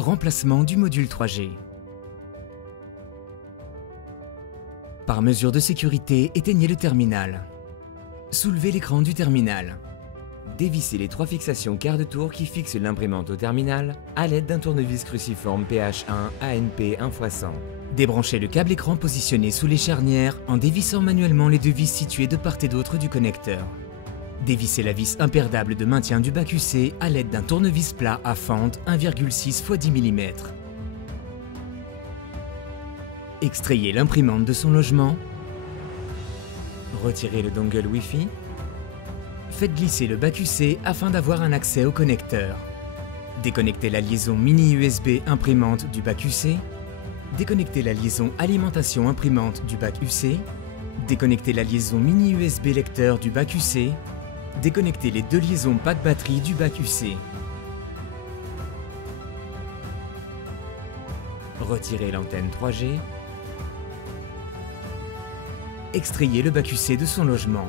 Remplacement du module 3G. Par mesure de sécurité, éteignez le terminal. Soulevez l'écran du terminal. Dévissez les 3 fixations quart de tour qui fixent l'imprimante au terminal à l'aide d'un tournevis cruciforme PH1 ANP 1x100. Débranchez le câble écran positionné sous les charnières en dévissant manuellement les 2 vis situées de part et d'autre du connecteur. Dévissez la vis imperdable de maintien du bac UC à l'aide d'un tournevis plat à fente 1,6 x 10 mm. Extrayez l'imprimante de son logement. Retirez le dongle Wi-Fi. Faites glisser le bac UC afin d'avoir un accès au connecteur. Déconnectez la liaison mini USB imprimante du bac UC. Déconnectez la liaison alimentation imprimante du bac UC. Déconnectez la liaison mini USB lecteur du bac UC. Déconnectez les 2 liaisons pack batterie du bac UC. Retirez l'antenne 3G. Extrayez le bac UC de son logement.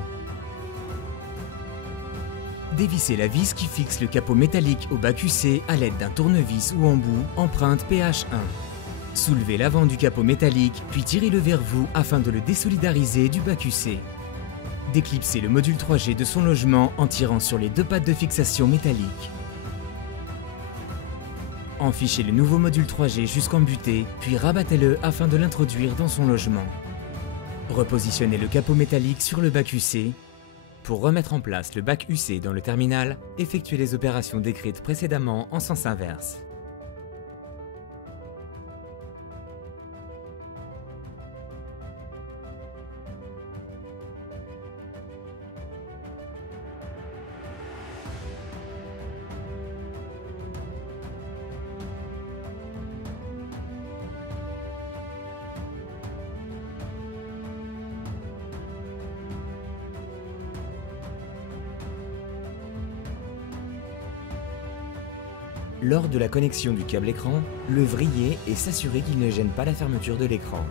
Dévissez la vis qui fixe le capot métallique au bac UC à l'aide d'un tournevis ou embout empreinte PH1. Soulevez l'avant du capot métallique, puis tirez-le vers vous afin de le désolidariser du bac UC. Déclipsez le module 3G de son logement en tirant sur les 2 pattes de fixation métalliques. Enfichez le nouveau module 3G jusqu'en butée, puis rabattez-le afin de l'introduire dans son logement. Repositionnez le capot métallique sur le bac UC. Pour remettre en place le bac UC dans le terminal, effectuez les opérations décrites précédemment en sens inverse. Lors de la connexion du câble écran, le vriller et s'assurer qu'il ne gêne pas la fermeture de l'écran.